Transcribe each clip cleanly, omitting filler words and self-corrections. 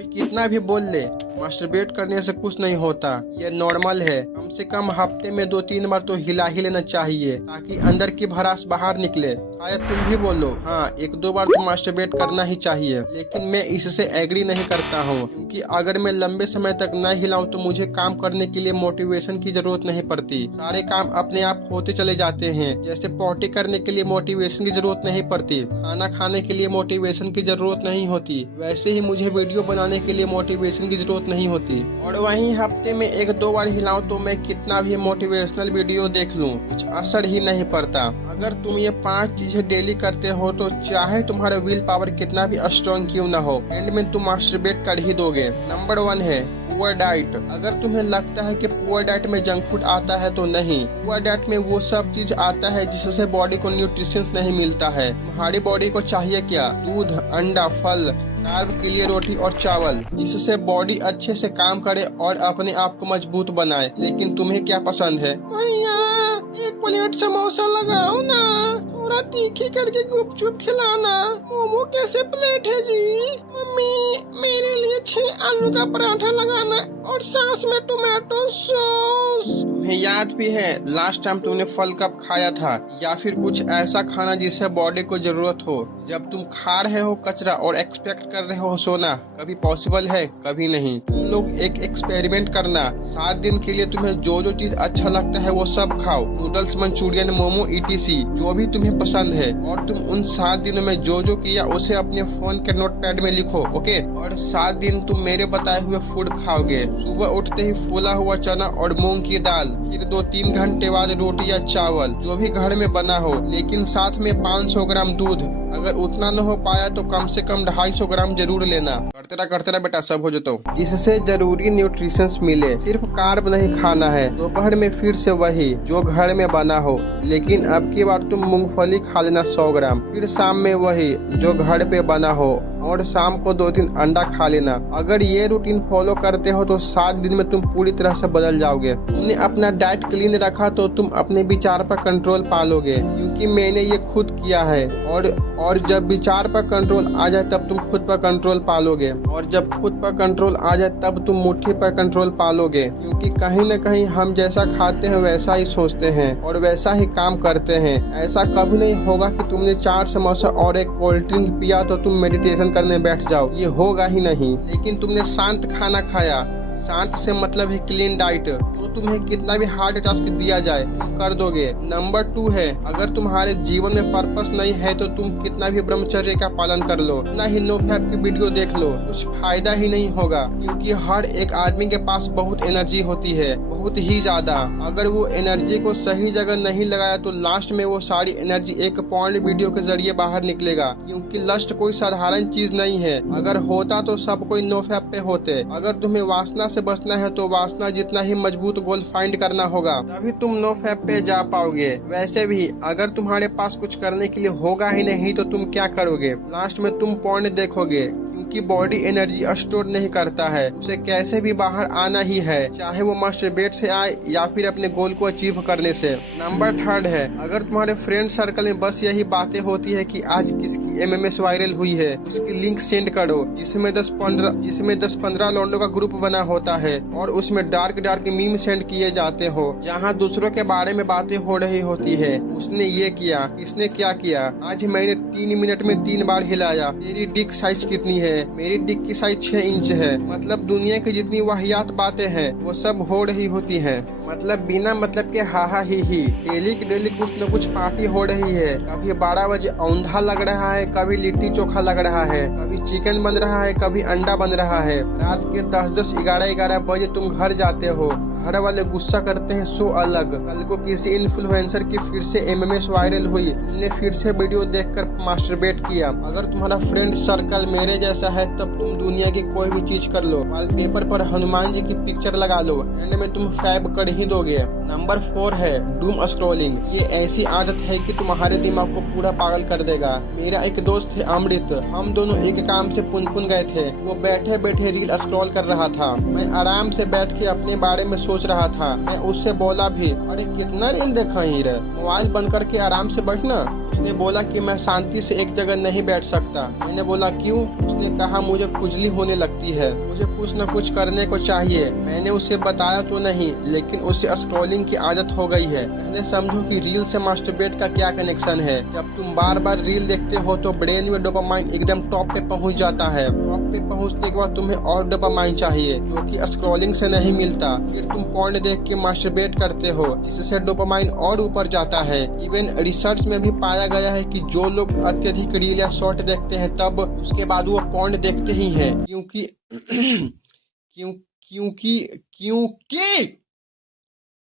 कोई कितना भी बोल ले, मास्टरबेट करने से कुछ नहीं होता। ये नॉर्मल है। कम से कम हफ्ते में 2-3 बार तो हिला ही लेना चाहिए ताकि अंदर की भड़ास बाहर निकले। शायद तुम भी बोलो हाँ 1-2 बार तो मास्टरबेट करना ही चाहिए, लेकिन मैं इससे एग्री नहीं करता हूँ, क्योंकि अगर मैं लंबे समय तक न हिलाऊं तो मुझे काम करने के लिए मोटिवेशन की जरूरत नहीं पड़ती। सारे काम अपने आप होते चले जाते हैं। जैसे पॉटी करने के लिए मोटिवेशन की जरूरत नहीं पड़ती, खाना खाने के लिए मोटिवेशन की जरूरत नहीं होती, वैसे ही मुझे वीडियो बनाने के लिए मोटिवेशन की जरूरत नहीं होती। और वहीं हफ्ते में 1-2 बार हिलाऊं तो मैं कितना भी मोटिवेशनल वीडियो देख लूं, कुछ असर ही नहीं पड़ता। अगर तुम ये 5 चीजें डेली करते हो तो चाहे तुम्हारा विल पावर कितना भी स्ट्रॉन्ग क्यों ना हो, एंड में तुम मास्टरबेट कर ही दोगे। नंबर 1 है पुअर डाइट। अगर तुम्हें लगता है कि पुअर डाइट में जंक फूड आता है तो नहीं, पुअर डाइट में वो सब चीज आता है जिससे बॉडी को न्यूट्रिशंस नहीं मिलता है। तुम्हारी बॉडी को चाहिए क्या? दूध, अंडा, फल, कार्ब के लिए रोटी और चावल, जिससे बॉडी अच्छे से काम करे और अपने आप को मजबूत बनाए। लेकिन तुम्हें क्या पसंद है? भैया 1 प्लेट समोसा लगाओ ना, थोड़ा तीखी करके गुपचुप खिलाना। मोमो कैसे प्लेट है जी? मम्मी मेरे लिए 6 आलू का पराठा लगाना और साथ में टोमेटो सॉस। तुम्हें याद भी है लास्ट टाइम तुमने फल कब खाया था? या फिर कुछ ऐसा खाना जिससे बॉडी को जरूरत हो। जब तुम खा रहे हो कचरा और एक्सपेक्ट कर रहे हो सोना, कभी पॉसिबल है? कभी नहीं। तुम लोग एक एक्सपेरिमेंट करना, 7 दिन के लिए तुम्हें जो जो चीज अच्छा लगता है वो सब खाओ। नूडल्स, मंचूरियन, मोमो, ETC जो भी तुम्हें पसंद है, और तुम उन 7 दिनों में जो जो किया उसे अपने फोन के नोटपैड में लिखो, ओके? और 7 दिन तुम मेरे बताए हुए फूड खाओगे। सुबह उठते ही फूला हुआ चना और मूंग की दाल, फिर 2-3 घंटे बाद रोटी या चावल जो भी घर में बना हो, लेकिन साथ में 500 ग्राम दूध। अगर उतना न हो पाया तो कम से कम 250 ग्राम जरूर लेना। करते रहा बेटा, सब हो जाता हो, जिससे जरूरी न्यूट्रिशंस मिले। सिर्फ कार्ब नहीं खाना है। दोपहर में फिर से वही जो घर में बना हो, लेकिन अब की बार तुम मूंगफली खा लेना 100 ग्राम। फिर शाम में वही जो घर पे बना हो, और शाम को 2-3 अंडा खा लेना। अगर ये रूटीन फॉलो करते हो तो 7 दिन में तुम पूरी तरह से बदल जाओगे। तुमने अपना डाइट क्लीन रखा तो तुम अपने विचार पर कंट्रोल पालोगे, क्योंकि मैंने ये खुद किया है। और जब विचार पर कंट्रोल आ जाए तब तुम खुद पर कंट्रोल पालोगे, और जब खुद पर कंट्रोल आ जाए तब तुम मुट्ठी पर कंट्रोल पालोगे। क्योंकि कहीं न कहीं हम जैसा खाते हैं वैसा ही सोचते हैं और वैसा ही काम करते हैं। ऐसा कभी नहीं होगा कि तुमने 4 समोसा और 1 कोल्ड ड्रिंक पिया तो तुम मेडिटेशन करने बैठ जाओ, ये होगा ही नहीं। लेकिन तुमने शांत खाना खाया, शांत से मतलब है क्लीन डाइट, तो तुम्हें कितना भी हार्ड टास्क दिया जाए तुम कर दोगे। नंबर 2 है, अगर तुम्हारे जीवन में पर्पस नहीं है तो तुम कितना भी ब्रह्मचर्य का पालन कर लो, ना ही नो फैप की वीडियो देख लो, कुछ फायदा ही नहीं होगा। क्योंकि हर एक आदमी के पास बहुत एनर्जी होती है, बहुत ही ज्यादा। अगर वो एनर्जी को सही जगह नहीं लगाया तो लास्ट में वो सारी एनर्जी एक पॉर्न वीडियो के जरिए बाहर निकलेगा। क्योंकि लस्ट कोई साधारण चीज नहीं है। अगर होता तो सब कोई नो फैप पे होते। अगर तुम्हें वासना से बचना है तो वासना जितना ही मजबूत गोल फाइंड करना होगा, तभी तुम नो फैप पे जा पाओगे। वैसे भी अगर तुम्हारे पास कुछ करने के लिए होगा ही नहीं तो तुम क्या करोगे? लास्ट में तुम पॉर्न देखोगे, क्योंकि बॉडी एनर्जी स्टोर नहीं करता है, उसे कैसे भी बाहर आना ही है, चाहे वो मास्टरबेट से आए या फिर अपने गोल को अचीव करने से। नंबर 3 है, अगर तुम्हारे फ्रेंड सर्कल में बस यही बातें होती है कि आज किसकी MMS वायरल हुई है, उसकी लिंक सेंड करो, जिसमें 10-15 लौंडों का ग्रुप बना होता है और उसमें डार्क मीम सेंड किए जाते हो, जहाँ दूसरों के बारे में बातें हो रही होती है। उसने ये किया, किसने क्या किया, आज मैंने 3 मिनट में 3 बार हिलाया, तेरी डिक साइज कितनी है, मेरी डिक की साइज 6 इंच है। मतलब दुनिया की जितनी वाहियात बातें हैं वो सब हो रही होती हैं। मतलब बिना मतलब के हा ही डेली की डेली कुछ न कुछ पार्टी हो रही है। कभी 12 बजे औंधा लग रहा है, कभी लिट्टी चोखा लग रहा है, कभी चिकन बन रहा है, कभी अंडा बन रहा है। रात के 10-10, 11-11 बजे तुम घर जाते हो, घर वाले गुस्सा करते हैं सो अलग। कल को किसी इन्फ्लुएंसर की फिर से MMS वायरल हुई, तुमने फिर से वीडियो देखकर मास्टरबेट किया। अगर तुम्हारा फ्रेंड सर्कल मेरे जैसा है तब तुम दुनिया की कोई भी चीज कर लो, वॉलपेपर पर हनुमान जी की पिक्चर लगा लो, एंड में तुम फैब कर ही दोगे। नंबर 4 है डूम स्क्रॉलिंग। ये ऐसी आदत है कि तुम्हारे दिमाग को पूरा पागल कर देगा। मेरा एक दोस्त है अमृत, हम दोनों एक काम से पुनपुन गए थे। वो बैठे बैठे रील स्क्रॉल कर रहा था, मैं आराम से बैठ के अपने बारे में सोच रहा था। मैं उससे बोला भी, अरे कितना रील देखा ही रे, मोबाइल बंद करके आराम से बैठना। उसने बोला कि मैं शांति से एक जगह नहीं बैठ सकता। मैंने बोला क्यों? उसने कहा मुझे खुजली होने लगती है, मुझे कुछ न कुछ करने को चाहिए। मैंने उसे बताया तो नहीं, लेकिन उसे स्क्रॉलिंग की आदत हो गई है। पहले समझो कि रील से मास्टरबेट का क्या कनेक्शन है। जब तुम बार बार रील देखते हो तो ब्रेन में डोपामाइन एकदम टॉप पे पहुंच जाता है। टॉप पे पहुंचने के बाद तुम्हें और डोपामाइन चाहिए, जो कि स्क्रॉलिंग से नहीं मिलता। फिर तुम पॉर्न देख के मास्टरबेट करते हो, जिससे डोपामाइन और ऊपर जाता है। इवन रिसर्च में भी पाया गया है कि जो लोग अत्यधिक रील या शॉर्ट देखते हैं तब उसके बाद वो पॉर्न देखते ही हैं, क्योंकि क्यों क्योंकि क्योंकि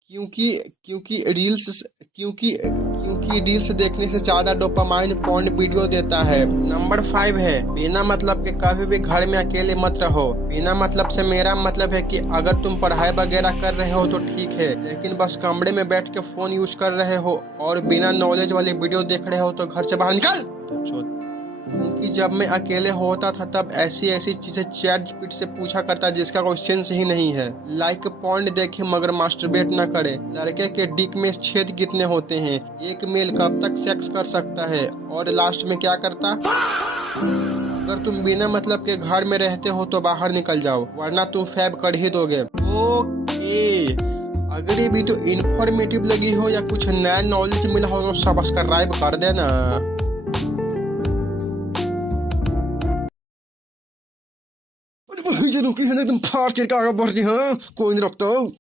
क्योंकि क्योंकि रील्स देखने से ज्यादा डोपामाइन पॉर्न वीडियो देता है। नंबर 5 है, बिना मतलब के कभी भी घर में अकेले मत रहो। बिना मतलब से मेरा मतलब है कि अगर तुम पढ़ाई वगैरह कर रहे हो तो ठीक है, लेकिन बस कमरे में बैठ के फोन यूज कर रहे हो और बिना नॉलेज वाली वीडियो देख रहे हो तो घर से बाहर निकल। क्योंकि जब मैं अकेले होता था तब ऐसी ऐसी चीजें चैट जीपीटी से पूछा करता जिसका कोई सेंस ही नहीं है। लाइक पॉर्न देखे मगर मास्टरबेट न करे। लड़के के डिक में छेद कितने होते हैं, एक मेल कब तक सेक्स कर सकता है, और लास्ट में क्या करता। अगर तुम बिना मतलब के घर में रहते हो तो बाहर निकल जाओ, वरना तुम फैब कर ही दोगे। ओके, अगर ये वीडियो इंफॉर्मेटिव लगी हो या कुछ नया नॉलेज मिला हो तो सब्सक्राइब कर देना। रुकी है ना, तुम फाड़ चिर के आगे बढ़ रही, हाँ कोई नहीं रखता।